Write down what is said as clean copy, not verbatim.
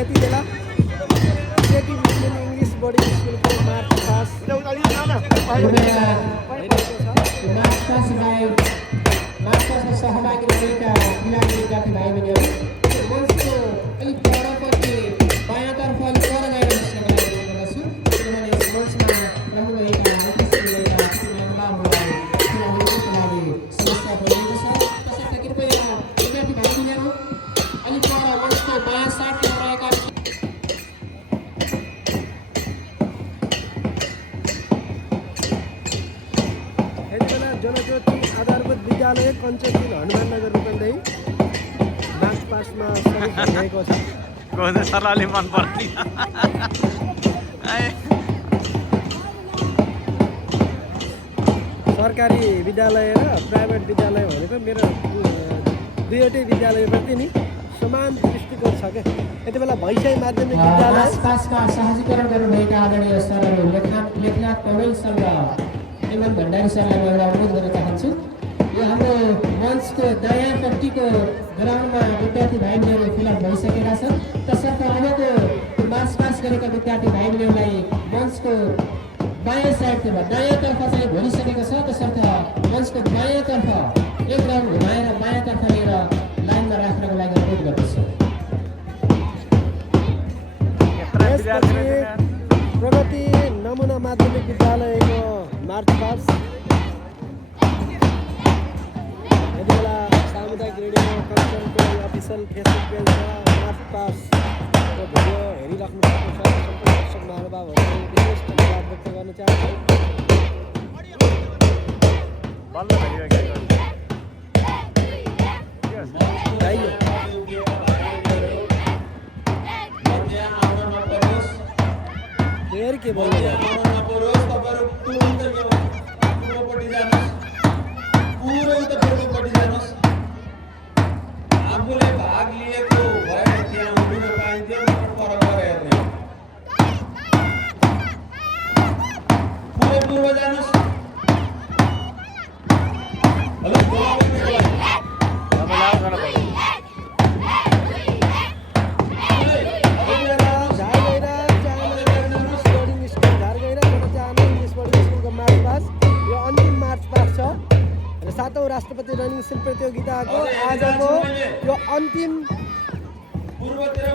यति बेला creative women English boarding स्कुलको मार्च पास मार्चपासमा सहभागी रहेका बिरामी विद्यार्थी भाइ बहिनीहरू मञ्चको अलिक परपट्टि बायाँतर्फ अलिक पर गएर बस्नको लागि अनुरोध गर्दछु किनभने यस मञ्चमा रहनुभएका उपस्थित महिलाहरूलाई किनभनेको लागि समस्या परिरहेको छ त्यसैले कृपया विद्यार्थी भाइ बहिनीहरू अलिक पर मञ्चको बायाँ साइडतिर रहेका जनज्योति आधारभूत विद्यालय कञ्चनपुर हनुमाननगर रूपन्देही मार्च पासमा समेत भइरहेको छ। गोदे सरले मन पर्दैन सरकारी विद्यालय र प्राइभेट विद्यालय भनेको मेरो दुईवटै विद्यालयप्रति नि समान दृष्टिकोण छ क्या। यति बेला भैँसाई माध्यमिक विद्यालय आसपासमा सहजीकरण गर्नुभएका आदरणीय सरहरू लेखनाथ पौडेल सर र हेमन्त भण्डारी सरलाई म एउटा अनुरोध गर्न चाहन्छु। यो हाम्रो मञ्चको दायाँपट्टिको ग्राउन्डमा विद्यार्थी भाइ बहिनीहरू फिलअप भइसकेका छन् तसर्थ अबको मार्च पास गरेका विद्यार्थी भाइ बहिनीहरूलाई मञ्चको बायाँ साइडतिर दायाँतर्फ चाहिँ भरिसकेको छ तसर्थ मञ्चको बायाँतर्फ एक राउन्ड घुमाएर बायाँतर्फ लिएर लाइनमा राख्नको लागि अनुरोध गर्दछु। प्रगति नमुना माध्यमिक विद्यालयको मार्च पास यति बेला सामुदायिक रेडियो कन्सर्टको अफिसियल फेसबुक पेजमा मार्च पासको भिडियो हेरिराख्नु भएको छ। सम्पूर्ण दर्शक महानुभावहरूलाई विशेष धन्यवाद व्यक्त गर्न चाहन्छु। के बोल्नु आफूले भाग लिएको भए त्यहाँ उभिन पाइन्थ्यो पर हेर्ने पूर्व जानुहोस्। सातौं राष्ट्रपति रनिङ सिल प्रतियोगिताको आजको यो अन्तिम पूर्वतिर